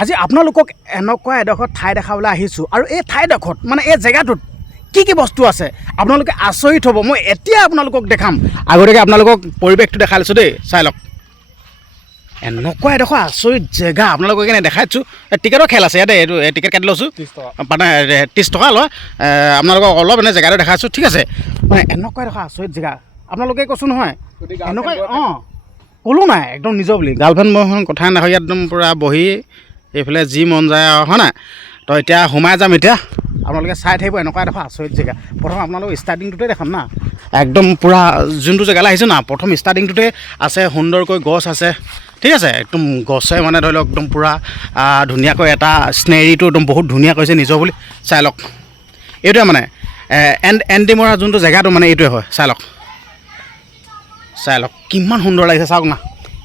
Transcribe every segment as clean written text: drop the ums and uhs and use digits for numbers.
আজি আপোনালোকক এনেকুৱা এডোখৰ ঠাই দেখাবলৈ আহিছোঁ আৰু এই ঠাইডোখৰত মানে এই জেগাটোত কি কি বস্তু আছে আপোনালোকে আচৰিত হ'ব। মই এতিয়া আপোনালোকক দেখাম, আগতীয়াকৈ আপোনালোকক পৰিৱেশটো দেখাই লৈছোঁ দেই, চাই লওক। এনেকুৱা এডোখৰ আচৰিত জেগা আপোনালোকক কেনে দেখাইছোঁ। টিকেটৰ খেল আছে ইয়াতে, এইটো টিকেট কাটি লৈছোঁ, মানে 30 টকা লয়। আপোনালোকক অলপ এনে জেগাটো দেখাইছোঁ, ঠিক আছে। মানে এনেকুৱা এডোখৰ আচৰিত জেগা আপোনালোকে কৈছোঁ নহয়, এনেকুৱা ক'লোঁ নাই একদম নিজৰ বুলি। গাৰ্লফ্ৰেণ্ড বয়ফ্ৰেণ্ড কথা নাথাকে, একদম পূৰা বহি এইফালে যি মন যায় আৰু, হয় নাই। তো এতিয়া সোমাই যাম। এতিয়া আপোনালোকে চাই থাকিব, এনেকুৱা এডোখৰ আচৰিত জেগা। প্ৰথম আপোনালোক ষ্টাৰ্টিংটোতে দেখাম না, একদম পূৰা যোনটো জেগালৈ আহিছোঁ না, প্ৰথম ষ্টাৰ্টিংটোতে আছে সুন্দৰকৈ গছ আছে, ঠিক আছে। একদম গছে মানে ধৰি লওক একদম পূৰা ধুনীয়াকৈ এটা স্নেৰীটো একদম বহুত ধুনীয়া কৰিছে নিজৰ বুলি, চাই লওক। এইটোৱে মানে এণ্টিমৰা যোনটো জেগাটো মানে এইটোৱে হয়, চাই লওক। চাই লওক কিমান সুন্দৰ লাগিছে, চাওক না।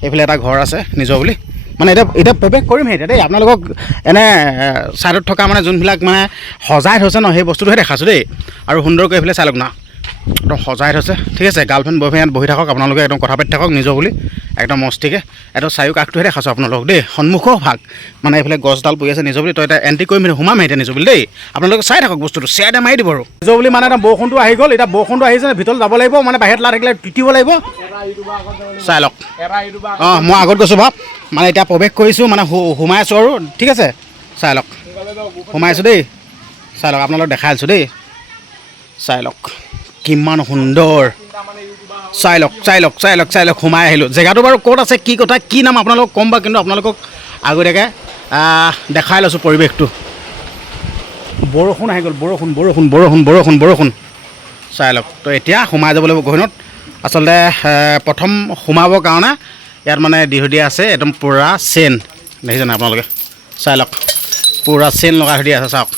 এইফালে এটা ঘৰ আছে নিজৰ বুলি, মানে এতিয়া প্ৰৱেশ কৰিমহে এতিয়া দেই। আপোনালোকক এনে ছাইডত থকা মানে যোনবিলাক মানে সজাই থৈছে ন, সেই বস্তুটোহে দেখাইছোঁ দেই। আৰু সুন্দৰকৈ এইফালে চাই লওক না, একদম সজাই থৈছে, ঠিক আছে। গাৰ্লফ্ৰেণ্ড বয়ফ্ৰেণ্ড ইয়াত বহি থাকক, আপোনালোকে একদম কথা পাতি থাকক নিজৰ বুলি, একদম মস্তিকৈ। এইটো চাৰিও কাষটোহে দেখাইছোঁ আপোনালোকক দেই, সন্মুখৰ ভাগ মানে এইফালে গছডাল পৰি আছে নিজৰ বুলি। তো এতিয়া এণ্ট্ৰি কৰিম, সোমামহে এতিয়া নিজৰ বুলি দেই। আপোনালোকে চাই থাকক বস্তুটো, শ্বেয়াৰ এটা মাৰি দিব আৰু নিজৰ বুলি। মানে এটা বৰষুণটো আহি গ'ল, এতিয়া বৰষুণটো আহিছে, ভিতৰত যাব লাগিব, মানে বাহিৰত লাই থাকিলে তিতিব লাগিব, চাই লওক। অঁ, মই আগত গৈছোঁ ভাব, মানে এতিয়া প্ৰৱেশ কৰিছোঁ, মানে সোমাই আছোঁ আৰু, ঠিক আছে। চাই লওক, সোমাইছোঁ দেই, চাই লওক। আপোনালোকক দেখাই আছোঁ দেই, চাই লওক কিমান সুন্দৰ। চাই লওক, চাই লওক, চাই লওক, চাই লওক। সোমাই আহিলোঁ। জেগাটো বাৰু ক'ত আছে, কি কথা, কি নাম আপোনালোকক ক'ম বা, কিন্তু আপোনালোকক আগতীয়াকৈ দেখাই লৈছোঁ পৰিৱেশটো। বৰষুণ আহি গ'ল, বৰষুণ বৰষুণ বৰষুণ বৰষুণ বৰষুণ, চাই লওক। তো এতিয়া সোমাই যাব লাগিব গহীনত। আচলতে প্ৰথম সোমাবৰ কাৰণে ইয়াত মানে দীঘলীয়া আছে, একদম পূৰা চেইন দেখিছে নাই আপোনালোকে, চাই লওক। পূৰা চেইন লগাই থৈ দিয়া আছে, চাওক।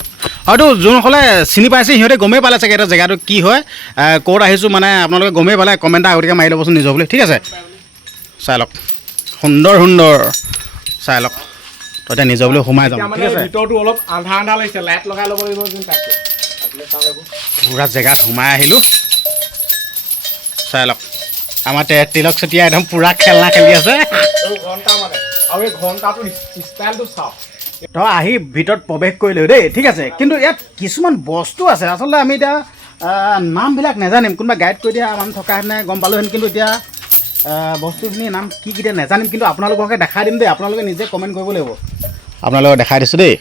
হয়তো যোনসকলে চিনি পাইছে সিহঁতে গমেই পালে চাগে এটা জেগাটো কি হয়, ক'ত আহিছোঁ, মানে আপোনালোকে গমেই পালে। কমেণ্ট আগতীয়াকৈ মাৰি ল'বচোন নিজৰ বুলি, ঠিক আছে। চাই লওক সুন্দৰ সুন্দৰ, চাই লওক। তো এতিয়া নিজৰ বুলি সোমাই যাম, ঠিক আছে। ভিতৰটো অলপ আন্ধা আন্ধা লাগিছে, লাইট লগাই ল'ব লাগিব যেন পাইছোঁ। পূৰা জেগাত সোমাই আহিলোঁ, চাই লওক। আমাৰ তিলক চেতিয়া একদম পূৰা খেলনা খেলি আছে। ঘণ্টা মানে, আৰু এই ঘণ্টাটোৰ ষ্টাইলটো চাওক। তো আহি ভিতৰত প্ৰৱেশ কৰিলোঁ দেই, ঠিক আছে। কিন্তু ইয়াত কিছুমান বস্তু আছে, আচলতে আমি এতিয়া নামবিলাক নাজানিম। কোনোবা গাইড কৰি দিয়া মানুহ থকাহেঁতেনে গম পালোঁহেঁতেন, কিন্তু এতিয়া বস্তুখিনিৰ নাম কি এতিয়া নাজানিম। কিন্তু আপোনালোককে দেখাই দিম দেই, আপোনালোকে নিজে কমেণ্ট কৰিব লাগিব। আপোনালোকক দেখাই দিছোঁ দেই।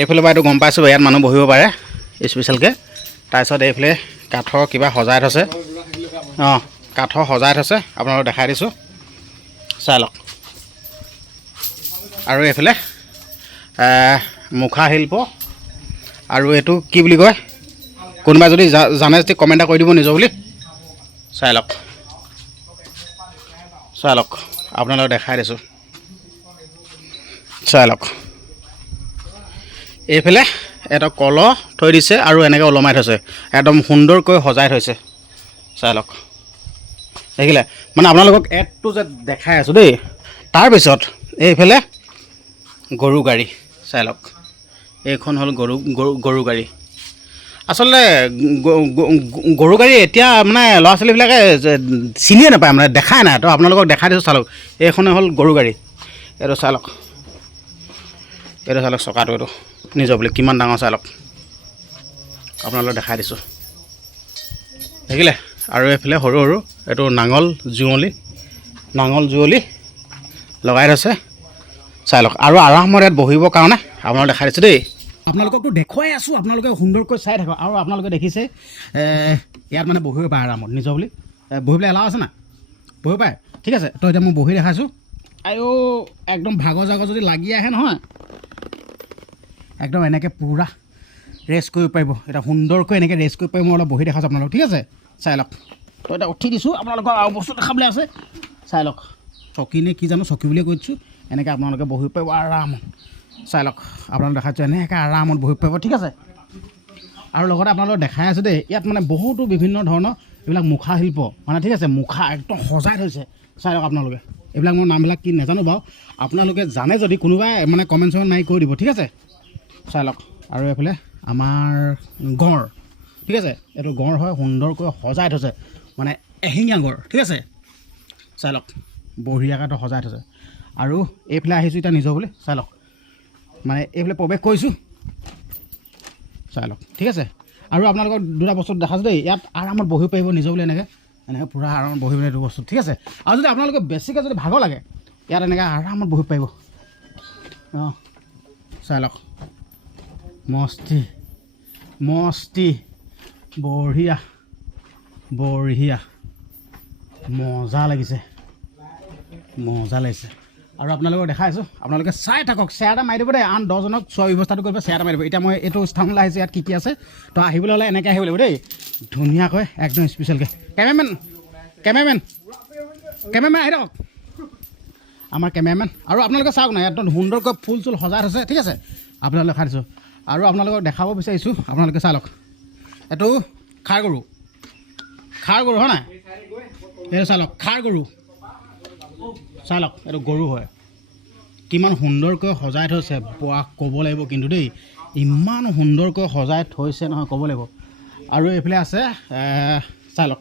এইফালৰ পৰা এইটো গম পাইছোঁ, ইয়াত মানুহ বহিব পাৰে স্পেচিয়েলকৈ। তাৰপিছত এইফালে কাঠৰ কিবা সজাই থৈছে, অঁ, কাঠৰ সজাই থৈছে, আপোনালোকক দেখাই দিছোঁ, চাই লওক। আৰু এইফালে মুখা শিল্প, আৰু এইটো কি বুলি কয়, কোনোবাই যদি জানে যদি কমেণ্ট এটা কৰি দিব নিজৰ বুলি, চাই লওক। চাই লওক, আপোনালোকক দেখাই দিছোঁ, চাই লওক। এইফালে এটা কলহ থৈ দিছে আৰু এনেকৈ ওলমাই থৈছে, একদম সুন্দৰকৈ সজাই থৈছে, চাই লওক। দেখিলে, মানে আপোনালোকক এডটো যে দেখাই আছোঁ দেই। তাৰপিছত এইফালে গৰু গাড়ী, চাই লওক। এইখন হ'ল গৰু গাড়ী। আচলতে গৰু গাড়ী এতিয়া মানে ল'ৰা ছোৱালীবিলাকে চিনিয়ে নাপায়, মানে দেখাই নাই। তো আপোনালোকক দেখাই দিছোঁ, চাই লওক। এইখনে হ'ল গৰু গাড়ী, এইটো চাই লওক। এইটো চাই লওক, চকাটো এইটো নিজৰ বুলি কিমান ডাঙৰ, চাই লওক। আপোনালোকক দেখাই দিছোঁ, দেখিলে। আৰু এইফালে সৰু সৰু এইটো নাঙল যুঁৱলি লগাই থৈছে, চাই লওক। আৰু আৰামত ইয়াত বহিবৰ কাৰণে আপোনালোকক দেখাই দিছোঁ দেই। আপোনালোককতো দেখুৱাই আছোঁ, আপোনালোকে সুন্দৰকৈ চাই থাকক। আৰু আপোনালোকে দেখিছে ইয়াত মানে বহিব পাৰে আৰামত নিজৰ বুলি। বহিবলৈ এলাও আছে না, বহিব পাৰে, ঠিক আছে। তো এতিয়া মই বহি দেখাইছোঁ। আৰু একদম ভাগৰ জাগৰ যদি লাগি আহে নহয়, একদম এনেকৈ পূৰা ৰেষ্ট কৰিব পাৰিব। এতিয়া সুন্দৰকৈ এনেকৈ ৰেষ্ট কৰিব পাৰিব। মই অলপ বহি দেখাইছোঁ আপোনালোক, ঠিক আছে, চাই লওক। তো এতিয়া উঠি দিছোঁ, আপোনালোকক আৰু বস্তু দেখাবলৈ আছে, চাই লওক। চকী নে কি জানো, চকী বুলিয়ে কৈছোঁ। এনেকৈ আপোনালোকে বহিব পাৰিব আৰামত, চাই লওক। আপোনালোক দেখাইছোঁ এনেকৈ আৰামত বহিব পাৰিব, ঠিক আছে। আৰু লগতে আপোনালোকক দেখাই আছোঁ দেই, ইয়াত মানে বহুতো বিভিন্ন ধৰণৰ এইবিলাক মুখা শিল্প, মানে ঠিক আছে, মুখা একদম সজাই থৈছে, চাই লওক আপোনালোকে। এইবিলাক মই নামবিলাক কি নাজানো বাৰু, আপোনালোকে জানে যদি কোনোবাই মানে কমেণ্ট চমেণ্ট মাৰি কৈ দিব, ঠিক আছে, চাই লওক। আৰু এইফালে আমাৰ গঁড়, ঠিক আছে। এইটো গঁড় হয়, সুন্দৰকৈ সজাই থৈছে, মানে এশিঙীয়া গঁড়, ঠিক আছে, চাই লওক। বঢ়িয়াকৈ সজাই থৈছে। আৰু এইফালে আহিছোঁ এতিয়া নিজৰ বুলি, চাই লওক। মানে এইফালে প্ৰৱেশ কৰিছোঁ চাই লওক ঠিক আছে আৰু আপোনালোকক দুটা বস্তু দেখাইছোঁ দেই ইয়াত আৰামত বহিব পাৰিব নিজৰ বুলি এনেকৈ পূৰা আৰামত বহিব এইটো বস্তু ঠিক আছে আৰু যদি আপোনালোকে বেছিকৈ যদি ভাগৰ লাগে ইয়াত এনেকৈ আৰামত বহিব পাৰিব অঁ চাই লওক মস্তি মস্তি বঢ়িয়া বঢ়িয়া মজা লাগিছে আৰু আপোনালোকক দেখাইছোঁ আপোনালোকে চাই থাকক শ্বেয়াৰ এটা মাৰি দিব দেই আন 10জনক চোৱা ব্যৱস্থাটো কৰিব শ্বেয়াৰ এটা মাৰি দিব এতিয়া মই এইটো স্থানলৈ আহিছোঁ ইয়াত কি আছে তো আহিবলৈ হ'লে এনেকৈ আহিব লাগিব দেই ধুনীয়াকৈ একদম স্পেচিয়েলকৈ কেমেৰামেন আহি থাকক আমাৰ কেমেৰামেন আৰু আপোনালোকে চাওক না একদম সুন্দৰকৈ ফুল চুল সজাই থৈছে ঠিক আছে আপোনালোকে দেখাই দিছোঁ আৰু আপোনালোকক দেখাব বিচাৰিছোঁ আপোনালোকে চাই লওক এইটো খাৰ গৰু হয় নাই এইটো চাই লওক খাৰ গৰু চাই লওক এইটো গৰু হয় কিমান সুন্দৰকৈ সজাই থৈছে ক'ব লাগিব কিন্তু দেই ইমান সুন্দৰকৈ সজাই থৈছে নহয় ক'ব লাগিব আৰু এইফালে আছে চাই লওক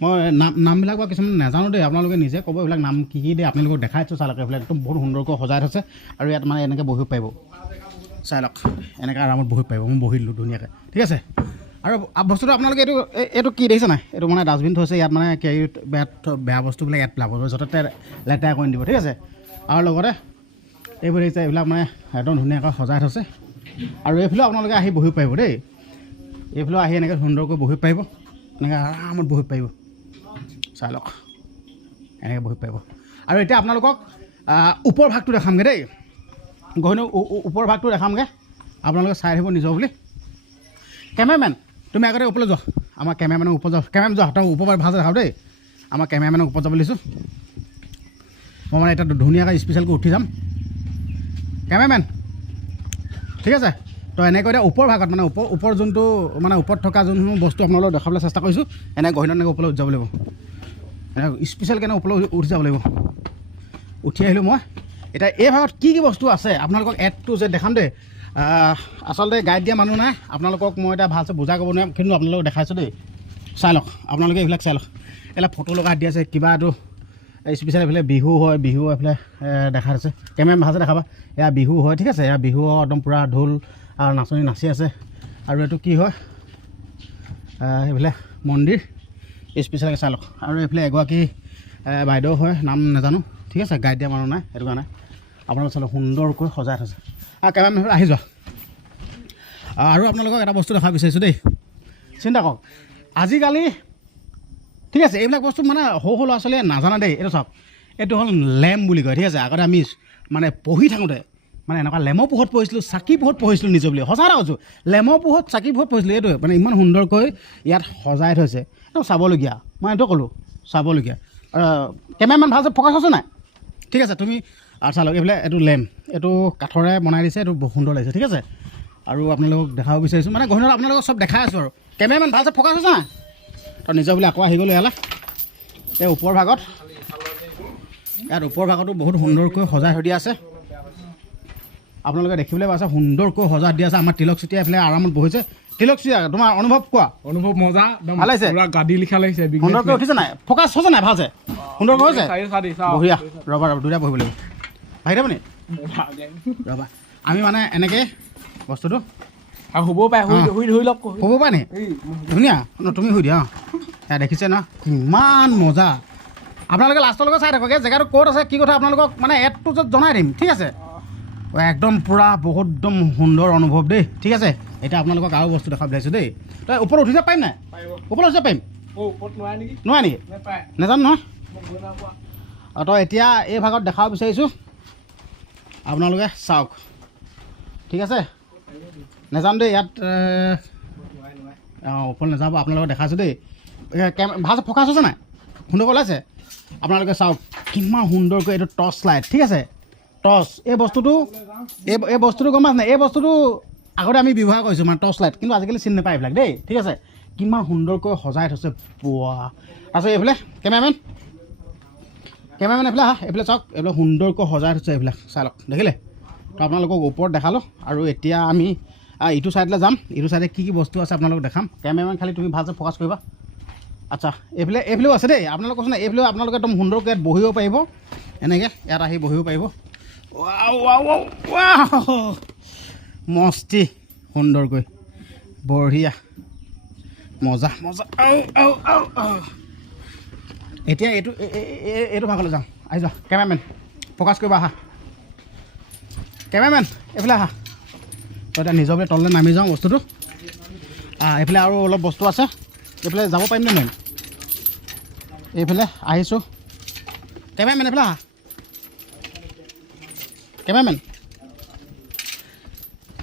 মই নামবিলাক বাৰু কিছুমান নাজানো দেই আপোনালোকে নিজে ক'ব এইবিলাক নাম কি দেই আপোনালোকক দেখাইছোঁ চাই লওক এইবিলাক একদম বহুত সুন্দৰকৈ সজাই থৈছে আৰু ইয়াত মানে এনেকৈ বহিব পাৰিব চাই লওক এনেকৈ আৰামত বহিব পাৰিব মই বহি দিলোঁ ধুনীয়াকৈ ঠিক আছে আৰু বস্তুটো আপোনালোকে এইটো কি দেখিছে নাই এইটো মানে ডাষ্টবিন থৈছে ইয়াত মানে কেৰি বেয়া বস্তুবিলাক ইয়াত পেলাব য'তে লেতেৰা কৰি দিব ঠিক আছে আৰু লগতে এইবোৰ দেখিছে এইবিলাক মানে একদম ধুনীয়াকৈ সজাই থৈছে আৰু এইফালেও আপোনালোকে আহি বহিব পাৰিব দেই এইফালেও আহি এনেকৈ সুন্দৰকৈ বহিব পাৰিব এনেকৈ আৰামত বহিব পাৰিব চাই লওক এনেকৈ বহিব পাৰিব আৰু এতিয়া আপোনালোকক ওপৰ ভাগটো দেখামগৈ দেই গহীনৰ ওপৰ ভাগটো দেখামগৈ আপোনালোকে চাই থাকিব নিজৰ বুলি কেমেৰামেন তুমি আগতে ওপৰলৈ যোৱা আমাৰ কেমেৰামেনৰ ওপৰত যাওঁ কেমেৰামেন যোৱা তই ওপৰ ভাল দেখাওঁ দেই আমাৰ কেমেৰামেনৰ ওপৰত যাব দিছোঁ মই মানে এতিয়া ধুনীয়াকৈ স্পেচিয়েলকৈ উঠি যাম কেমেৰামেন ঠিক আছে তো এনেকৈ এতিয়া ওপৰ ভাগত মানে ওপৰ যোনটো মানে ওপৰত থকা যোনসমূহ বস্তু আপোনালোকক দেখাবলৈ চেষ্টা কৰিছোঁ এনেকৈ গহীনত এনেকৈ ওপৰলৈ উঠি যাব লাগিব এনেকৈ স্পেচিয়েল কেনে ওপৰলৈ উঠি যাব লাগিব উঠি আহিলোঁ মই এতিয়া এই ভাগত কি বস্তু আছে আপোনালোকক এড টু জেড দেখাম দেই আচলতে গাইড দিয়া মানুহ নাই আপোনালোকক মই এতিয়া ভালছে বুজাই ক'ব নোৱাৰিম কিন্তু আপোনালোকক দেখাইছোঁ দেই চাই লওক আপোনালোকে এইবিলাক চাই লওক এইবিলাক ফটো লগাই দি আছে কিবা এইটো স্পেচিয়েল এইফালে বিহু হয় বিহু এইফালে দেখাই আছে কেমেৰা ভালছে দেখাবা এয়া বিহু হয় ঠিক আছে এয়া বিহু একদম পূৰা ঢোল আৰু নাচনি নাচি আছে আৰু এইটো কি হয় এইফালে মন্দিৰ স্পেচিয়েলকৈ চাই লওক আৰু এইফালে এগৰাকী বাইদেউ হয় নাম নাজানো ঠিক আছে গাইড দিয়া মানুহ নাই সেইটো কাৰণে আপোনালোকে চাই লওক সুন্দৰকৈ সজাই থৈছে আৰু কেমেৰামেন আহি যোৱা আৰু আপোনালোকক এটা বস্তু দেখা বিচাৰিছোঁ দেই চিন্তা কৰক আজিকালি ঠিক আছে এইবিলাক বস্তু মানে সৰু ল'ৰা ছোৱালীয়ে নাজানে দেই এইটো চাওক এইটো হ'ল লেম্প বুলি কয় ঠিক আছে আগতে আমি মানে পঢ়ি থাকোঁতে মানে এনেকুৱা লেমৰ পোহৰত পঢ়িছিলোঁ চাকি পোহৰত পঢ়িছিলোঁ নিজৰ বুলি সঁচা কথা কৈছোঁ লেমৰ পোহৰত চাকি পোহৰত পঢ়িছিলোঁ এইটোৱে মানে ইমান সুন্দৰকৈ ইয়াত সজাই থৈছে এইটো চাবলগীয়া মই এইটো ক'লোঁ চাবলগীয়া কেমেৰামেন ভালছে ফ'কাছ হৈছে নাই ঠিক আছে তুমি আৰু চাই লওক এইফালে এইটো লেম্প এইটো কাঠৰে বনাই দিছে এইটো বহুত সুন্দৰ লাগিছে ঠিক আছে আৰু আপোনালোকক দেখাব বিচাৰিছোঁ মানে গহীনত আপোনালোকক চব দেখাই আছোঁ আৰু কেমেৰামেন ভালছে ফ'কাছ হৈছে নাই তো নিজৰ বুলি আকৌ আহি গ'লোঁ ইয়ালৈ এই ওপৰ ভাগত ইয়াত ওপৰ ভাগতো বহুত সুন্দৰকৈ সজাই থৈ দিয়া আছে আপোনালোকে দেখিবলৈ পাইছে সুন্দৰকৈ সজাই দিয়া আছে আমাৰ তিলক চুতীয়া এইফালে আৰামত বহিছে তিলক চুতীয়া তোমাৰ অনুভৱ কোৱা অনুভৱ মজা একদম ভাল লাগিছে পুৰা গাড়ী লিখা লাগিছে সুন্দৰকৈ উঠিছে নাই ফ'কাছ হৈছে নাই ভালছে সুন্দৰকৈ হৈছে বঢ়িয়া ৰ'বা দুটা বহিব লাগিব আহি থাকোঁ নি ৰ'বা আমি মানে এনেকৈ বস্তুটো আৰু হ'বও পাৰে শুই ধৰি লওক হ'ব পাৰে নি ধুনীয়া তুমি শুই দিয়া অঁ দেখিছে ন কিমান মজা আপোনালোকে লাষ্টলৈকে চাই থাকক জেগাটো ক'ত আছে কি কথা আপোনালোকক মানে এডটো য'ত জনাই দিম ঠিক আছে একদম পূৰা বহুত একদম সুন্দৰ অনুভৱ দেই ঠিক আছে এতিয়া আপোনালোকক আৰু বস্তু দেখা বিচাৰিছোঁ দেই তই ওপৰত উঠি যাব পাৰিম নাই ওপৰত উঠি যাব পাৰিম নোৱাৰে নেকি নাজানো নহয় তই এতিয়া এই ভাগত দেখাব বিচাৰিছোঁ আপোনালোকে চাওক ঠিক আছে নাজানো দেই ইয়াত ওপৰত নাযাব আপোনালোকক দেখাইছোঁ দেই ভাল ফ'কাছ হৈছে নাই সুন্দৰকৈ ওলাইছে আপোনালোকে চাওক কিমান সুন্দৰকৈ এইটো টৰ্চ লাইট ঠিক আছে টৰ্চ এই বস্তুটো গম পাইছে নাই এই বস্তুটো আগতে আমি ব্যৱহাৰ কৰিছোঁ মানে টৰ্চ লাইট কিন্তু আজিকালি চিনি নাপায় এইবিলাক দেই ঠিক আছে কিমান সুন্দৰকৈ সজাই থৈছে পোৱা তাৰপিছত এইফালে কেমেৰামেন এইফালে এইফালে চাওক এইফালে সুন্দৰকৈ সজাই থৈছে এইবিলাক চাই লওক দেখিলে তো আপোনালোকক ওপৰত দেখালোঁ আৰু এতিয়া আমি ইটো ছাইডলৈ যাম ইটো ছাইডে কি বস্তু আছে আপোনালোকক দেখাম কেমেৰামেন খালি তুমি ভালছে ফ'কাছ কৰিবা আচ্ছা এইফালেও আছে দেই আপোনালোক কৈছোঁ নাই এইফালেও আপোনালোকে একদম সুন্দৰকৈ ইয়াত বহিব পাৰিব এনেকৈ ইয়াত আহি বহিব পাৰিব ৱাও ৱাও ৱাও ৱাও মস্তি সুন্দৰকৈ বঢ়িয়া মজা মজা আও আও আও আও এতিয়া এইটো ভাগলৈ যাওঁ আহি যোৱা কেমেৰামেন ফ'কাছ কৰিবা আহা কেমেৰামেন এইফালে আহা তই এতিয়া নিজৰ বোলে তললৈ নামি যাওঁ বস্তুটো এইফালে আৰু অলপ বস্তু আছে এইফালে যাব পাৰিমনে নোৱাৰিম এইফালে আহিছোঁ কেমেৰামেন এইফালে আহা কেমেৰামেন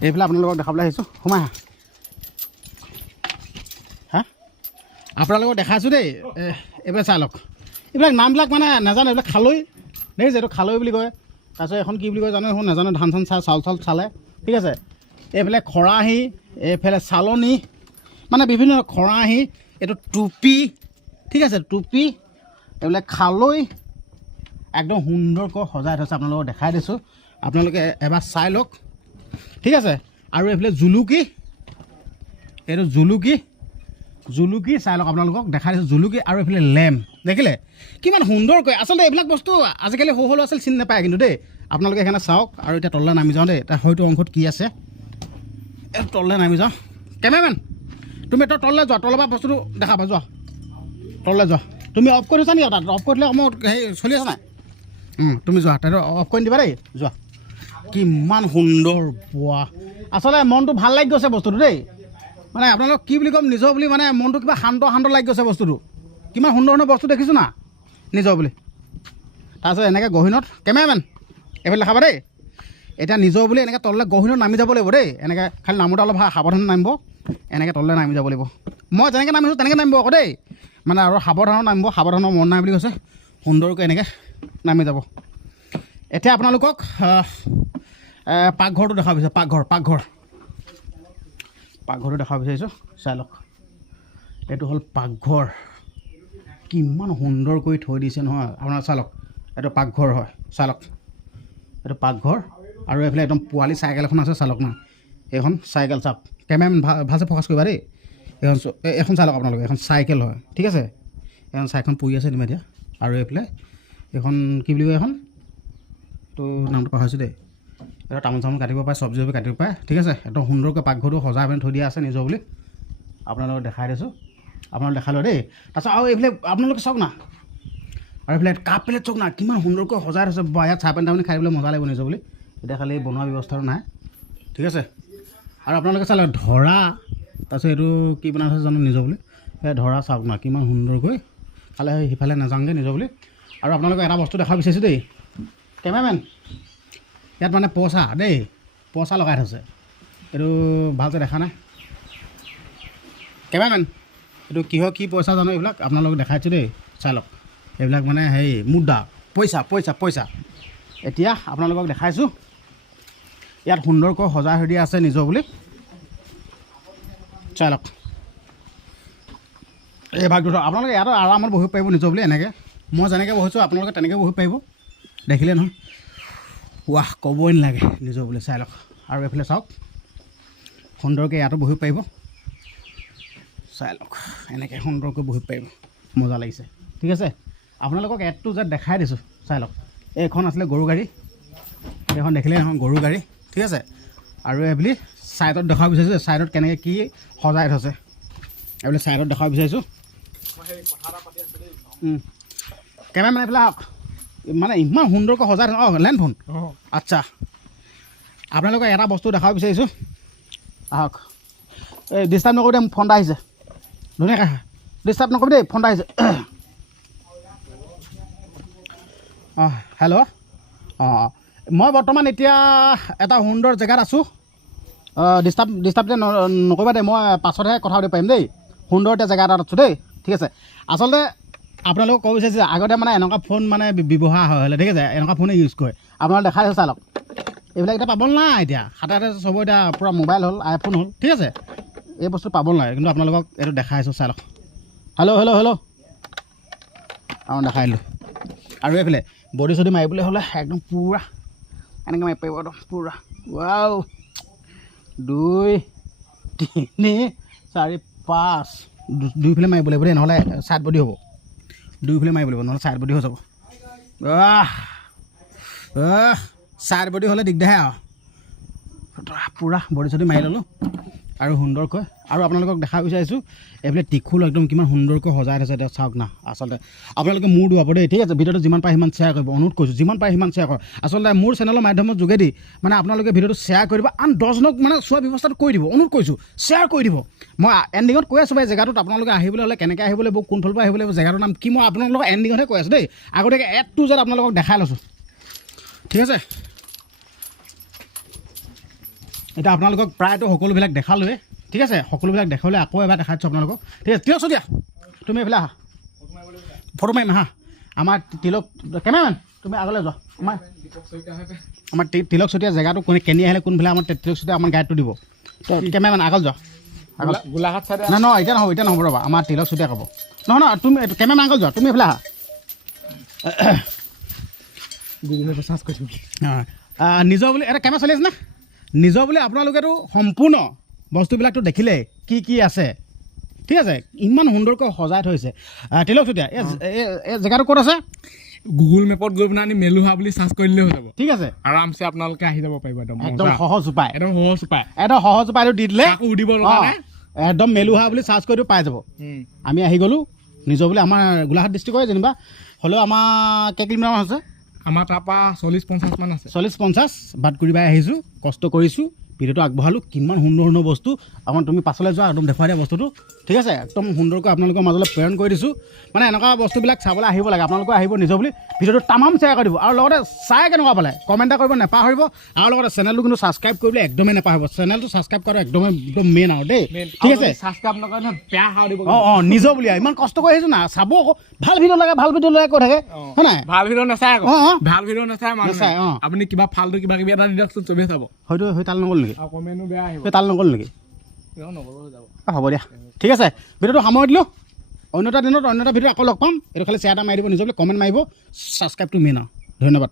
এইফালে আপোনালোকক দেখাবলৈ আহিছোঁ সোমাই আহা হা আপোনালোকক দেখাইছোঁ দেই এইফালে চাই লওক এইবিলাক নামবিলাক মানে নাজানো এইবিলাক খালৈ দেখিছে এইটো খালৈ বুলি কয় তাৰপিছত এখন কি বুলি কয় জানো এখন নাজানো ধান চান চাই চাউল চালে ঠিক আছে এইফালে খৰাহি এইফালে চালনী মানে বিভিন্ন খৰাহি এইটো টুপি ঠিক আছে টুপি এইবিলাক খালৈ একদম সুন্দৰকৈ সজাই থৈছে আপোনালোকক দেখাই দিছোঁ আপোনালোকে এবাৰ চাই লওক ঠিক আছে আৰু এইফালে জুলুকি এইটো জুলুকি চাই লওক আপোনালোকক দেখাই দিছোঁ জুলুকি আৰু এইফালে লেম্প দেখিলে কিমান সুন্দৰকৈ আচলতে এইবিলাক বস্তু আজিকালি সৰু সৰু আছিল চিনি নাপায় কিন্তু দেই আপোনালোকে সেইকাৰণে চাওক আৰু এতিয়া তললৈ নামি যাওঁ দেই তাৰ হয়তো অংশত কি আছে এই তললৈ নামি যাওঁ কেমেৰামেন তুমি তই তললৈ যোৱা তলৰ পৰা বস্তুটো দেখাবা যোৱা তললৈ যোৱা তুমি অফ কৰি থৈছা নেকি তাত অফ কৰি দিলে মই হেৰি চলি আছে নাই তুমি যোৱা তাত অফ কৰি দিবা দেই যোৱা কিমান সুন্দৰ পোৱা আচলতে মনটো ভাল লাগি গৈছে বস্তুটো দেই মানে আপোনালোক কি বুলি ক'ম নিজৰ বুলি মানে মনটো কিবা শান্ত লাগি গৈছে বস্তুটো কিমান সুন্দৰ সুন্দৰ বস্তু দেখিছোঁ না নিজৰ বুলি তাৰপিছত এনেকৈ গহীনত কেমেৰামেন এইফালে দেখাবা দেই এতিয়া নিজৰ বুলি এনেকৈ তললৈ গহীনত নামি যাব লাগিব দেই এনেকৈ খালি নামোতে অলপ সাৱধানে নামিব এনেকৈ তললৈ নামি যাব লাগিব মই যেনেকৈ নামিছোঁ তেনেকৈ নামিব আকৌ দেই মানে আৰু সাৱধানত নামিব সাৱধানৰ মন নাই বুলি কৈছে সুন্দৰকৈ এনেকৈ নামি যাব এতিয়া আপোনালোকক পাকঘৰটো দেখাব বিচাৰিছোঁ পাকঘৰটো দেখাব বিচাৰিছোঁ চাই লওক এইটো হ'ল পাকঘৰ কিমান সুন্দৰ কৰি থৈ দিছে নহয় আপোনাৰ চাই লওক এইটো পাকঘৰ হয় চাই লওক এইটো পাকঘৰ আৰু এইফালে একদম পোৱালি চাইকেল এখন আছে চাই লওক না এইখন চাইকেল চাওক কেমেৰামেন ভালছে ফ'কাছ কৰিবা দেই এইখন চাই লওক আপোনালোকে এখন চাইকেল হয় ঠিক আছে এখন চাইকেল পৰি আছে তুমি এতিয়া আৰু এইফালে এইখন কি বুলি কয় এখন তো নামটো পাহৰিছোঁ দেই এটা তামোল চামোল কাটিব পাৰে চব্জি কাটিব পাৰে ঠিক আছে একদম সুন্দৰকৈ পাকঘৰটো সজাই পিনে থৈ দিয়া আছে নিজৰ বুলি আপোনালোকক দেখাই দিছোঁ আপোনালোকে দেখাই লয় দেই তাৰপিছত আৰু এইফালে আপোনালোকে চাওক না আৰু এইফালে কাপ প্লেট চাওক না কিমান সুন্দৰকৈ সজাই থৈছে বা ইয়াত চাহ পানী তামনি খাই দিবলৈ মজা লাগিব নিজৰ বুলি এতিয়া খালি বনোৱা ব্যৱস্থাটো নাই ঠিক আছে আৰু আপোনালোকে চালে ধৰা তাৰপিছত এইটো কি বনাই থৈছে জানো নিজৰ বুলি সেই ধৰা চাওক না কিমান সুন্দৰকৈ খালে সিফালে নাযাওঁগৈ নিজৰ বুলি আৰু আপোনালোকক এটা বস্তু দেখাব বিচাৰিছোঁ দেই কেমেৰামেন ইয়াত মানে পইচা দেই পইচা লগাই থৈছে এইটো ভালকৈ দেখা নাই কেমেৰামেন এইটো কিহৰ কি পইচা জানো এইবিলাক আপোনালোকক দেখাইছোঁ দেই চাই লওক এইবিলাক মানে হেৰি মুদ্ৰা পইচা এতিয়া আপোনালোকক দেখাইছোঁ ইয়াত সুন্দৰকৈ সজাই থৈ দিয়া আছে নিজৰ বুলি চাই লওক এই ভাগটো আপোনালোকে ইয়াতো আৰামত বহিব পাৰিব নিজৰ বুলি এনেকৈ মই যেনেকৈ বহিছোঁ আপোনালোকে তেনেকৈ বহিব পাৰিব দেখিলে নহয় ৱাহ ক'বই নালাগে নিজৰ বুলি চাই লওক আৰু এইফালে চাওক সুন্দৰকৈ ইয়াতো বহিব পাৰিব চাই লওক এনেকৈ সুন্দৰকৈ বহিব পাৰিব মজা লাগিছে ঠিক আছে আপোনালোকক এডটো যে দেখাই দিছোঁ চাই লওক এইখন আছিলে গৰু গাড়ী এইখন দেখিলে এখন গৰু গাড়ী ঠিক আছে আৰু এইবুলি ছাইডত দেখাব বিচাৰিছোঁ ছাইডত কেনেকৈ কি সজাই থৈছে এইবুলি ছাইডত দেখাব বিচাৰিছোঁ কেমেৰামেন এইফালে আহক মানে ইমান সুন্দৰকৈ সজাই থৈ লেণ্ড ফোন আচ্ছা আপোনালোকক এটা বস্তু দেখাব বিচাৰিছোঁ আহক এই ডিষ্টাৰ্ব নকৰিব দেই মোৰ ফোন এটা আহিছে ধুনীয়াকৈ ডিষ্টাৰ্ব নকৰিব দেই ফোন এটা আহিছে হেল্ল' মই বৰ্তমান এতিয়া এটা সুন্দৰ জেগাত আছোঁ ডিষ্টাৰ্ব নকৰিবা দেই মই পাছতহে কথা পাতিব পাৰিম দেই সুন্দৰ এতিয়া জেগা এটাত আছোঁ দেই ঠিক আছে আচলতে আপোনালোকক ক'ব বিচাৰিছে আগতে মানে এনেকুৱা ফোন মানে ব্যৱহাৰ হ'লে ঠিক আছে এনেকুৱা ফোনে ইউজ কৰে আপোনালোকে দেখাই চাই লওক এইবিলাক এতিয়া পাবলৈ নাই এতিয়া হাতে চব এতিয়া পূৰা মোবাইল হ'ল আইফোন হ'ল ঠিক আছে এই বস্তু পাবলৈ নাই কিন্তু আপোনালোকক এইটো দেখাইছোঁ চাই লওক হেল্ল' আৰু দেখাই দিলোঁ আৰু এইফালে বডি চডি মাৰিবলৈ হ'লে একদম পূৰা এনেকৈ মাৰিব পাৰিব একদম পূৰা ৱাও 2 3 4 5 দুইফালে মাৰিব লাগিব দেই নহ'লে ছাইড বডি হ'ব দুইফালে মাৰিব লাগিব নহ'লে ছাইড বডি হৈ যাব চাইড বডি হ'লে দিগদাৰহে আৰু পূৰা বডি চডি মাৰি ল'লোঁ আৰু সুন্দৰকৈ আৰু আপোনালোকক দেখাব বিচাৰিছোঁ এইফালে টিখুল একদম কিমান সুন্দৰকৈ সজাই থৈছে এতিয়া চাওক না আচলতে আপোনালোকে মোৰ দুৱাব দেই ঠিক আছে ভিডিঅ'টো যিমান পাৰে সিমান শ্বেয়াৰ কৰিব অনুৰোধ কৰিছোঁ যিমান পাৰে সিমান শ্বেয়াৰ কৰক আচলতে মোৰ চেনেলৰ মাধ্যমৰ যোগেদি মানে আপোনালোকে ভিডিঅ'টো শ্বেয়াৰ কৰি দিব আন 10জনক মানে চোৱা ব্যৱস্থাটো কৰি দিব অনুৰোধ কৰিছোঁ শ্বেয়াৰ কৰি দিব মই এণ্ডিঙত কৈ আছোঁ ভাই জেগাটোত আপোনালোকে আহিবলৈ হ'লে কেনেকৈ আহিব লাগিব কোনফালৰ পৰা আহিব লাগিব জেগাটোৰ নাম কি মই আপোনালোকক এণ্ডিঙতহে কৈ আছোঁ দেই আগতীয়াকৈ A to Z আপোনালোকক দেখাই লৈছোঁ ঠিক আছে এতিয়া আপোনালোকক প্ৰায়তো সকলোবিলাক দেখালোৱে ঠিক আছে সকলোবিলাক দেখাবলৈ আকৌ এবাৰ দেখাইছোঁ আপোনালোকক ঠিক আছে তিলক দিয়া তুমি এইফালে আহা ফটো মাৰিম আহা আমাৰ তিলক কেমেৰামেন তুমি আগলৈ যোৱা আমাৰ তিলক চতীয়া জেগাটো কোনে কেনি আহিলে কোনফালে আমাৰ তিলক চতীয়া আমাৰ গাইডটো দিব কেমেৰামেন আগলৈ যোৱা আগত গোলাঘাট চাইডে নাই নহয় এতিয়া নহ'ব ৰ'বা আমাৰ তিলক চতীয়া ক'ব নহয় তুমি কেমেৰামেন আগলৈ যোৱা তুমি এইফালে আহা চাৰ্জ কৰি নিজৰ বুলি এটা কেমেৰা চলি আছে না নিজৰ বুলি আপোনালোকেতো সম্পূৰ্ণ বস্তুবিলাকতো দেখিলে কি আছে ঠিক আছে ইমান সুন্দৰকৈ সজাই থৈছে তিলক চতীয়া এই জেগাটো ক'ত আছে গুগল মেপত গৈ পিনে মেলুহা বুলি চাৰ্চ কৰিলেই হৈ যাব ঠিক আছে আৰামছে আপোনালোকে আহি যাব পাৰিব একদম সহজ উপায় একদম সহজ উপায় উপায়টো দি দিলে কাকো সুধিব লগা নাই একদম মেলুহা বুলি চাৰ্চ কৰি পাই যাব আমি আহি গ'লোঁ নিজৰ বুলি আমাৰ গোলাঘাট ডিষ্ট্ৰিক্টৰে যেনিবা হ'লেও আমাৰ কেই কিলোমিটাৰমান আছে আমাৰ তাৰপৰা 40-50 মান আছে 40-50 বাট কৰি পাই আহিছোঁ কষ্ট কৰিছোঁ ভিডিঅ'টো আগবঢ়ালোঁ কিমান সুন্দৰ বস্তু আমাৰ তুমি পাছলৈ যোৱা একদম দেখুৱাই দিয়া বস্তুটো ঠিক আছে একদম সুন্দৰকৈ আপোনালোকৰ মাজলৈ প্ৰেৰণ কৰি দিছোঁ মানে এনেকুৱা বস্তুবিলাক চাবলৈ আহিব লাগে আপোনালোকে আহিব নিজৰ বুলি ভিডিঅ'টো তামাম শ্বেয়াৰ কৰি দিব আৰু লগতে চাই কেনেকুৱা পালে কমেণ্ট এটা কৰিব নাপাহৰিব আৰু লগতে চেনেলটো কিন্তু ছাবস্ক্ৰাইব কৰিবলৈ একদমেই নাপাহৰিব চেনেলটো ছাবস্ক্ৰাইব কৰা একদম মেইন আৰু দেই ঠিক আছে ছাবস্ক্ৰাইব নকৰে বেয়া সাৰ দিব নিজৰ বুলি ইমান কষ্ট কৰি আহিছোঁ না চাব আকৌ ভাল ভিডিঅ' লাগে কৈ থাকে হয় নাই ভাল ভিডিঅ' নাচায় আকৌ ভাল ভিডিঅ' নাচায় নাচায় আপুনি কিবা ফাল্টু কিবা কিবি এটা দি দিয়কচোন চবেই চাব হয়তো হৈ তাল নগ'ল নেকি কমেণ্টো বেয়া আহিব তাল নগ'ল নেকি নগ'লেও যাব হ'ব দিয়া ঠিক আছে ভিডিঅ'টো সামৰি দিলোঁ অন্য এটা দিনত অন্য এটা ভিডিঅ' আকৌ লগ পাম এইটো খালি শ্বেয়াৰ এটা মাৰি দিব নিজৰ বুলি কমেণ্ট মাৰিব ছাবস্ক্ৰাইবটো মেইন আৰু ধন্যবাদ